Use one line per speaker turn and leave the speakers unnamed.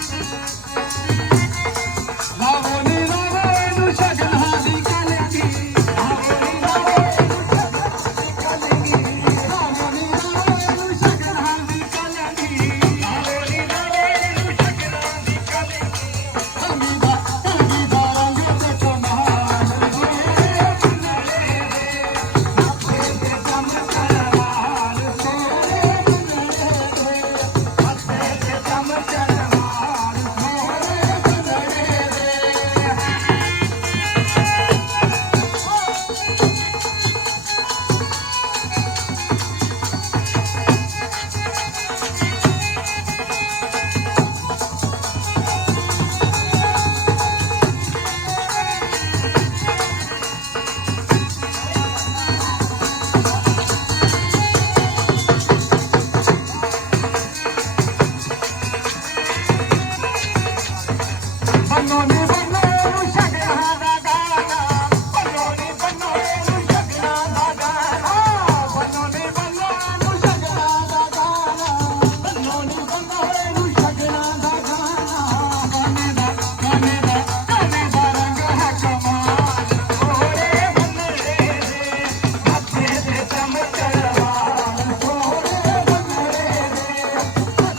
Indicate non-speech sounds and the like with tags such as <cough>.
Thank <laughs> you.